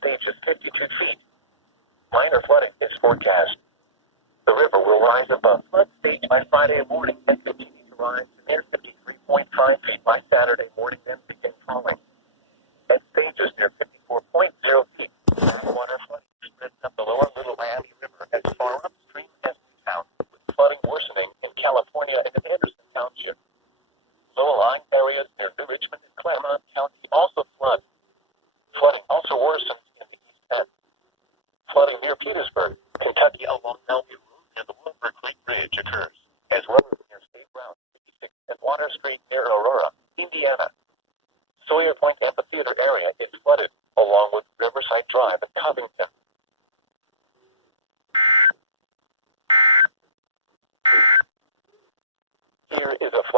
stage is 52 feet. Minor flooding is forecast. The river will rise above flood stage by Friday morning and continue to rise to near 53.5 feet by Saturday morning, then begin falling. At stages near 54.0 feet, water flooding spreads up the lower Little Miami River as far upstream as Newtown, with flooding worsening in California and in Anderson Township. Low-lying areas near New Richmond and Claremont County also flood. Flooding also worsens in the east end. Flooding near Petersburg, Kentucky along Bellevue Road near the Wilbur Creek Bridge occurs, as well as near State Route 56 and Water Street near Aurora, Indiana. Sawyer Point Amphitheater area is flooded, along with Riverside Drive at Covington. Here is a flood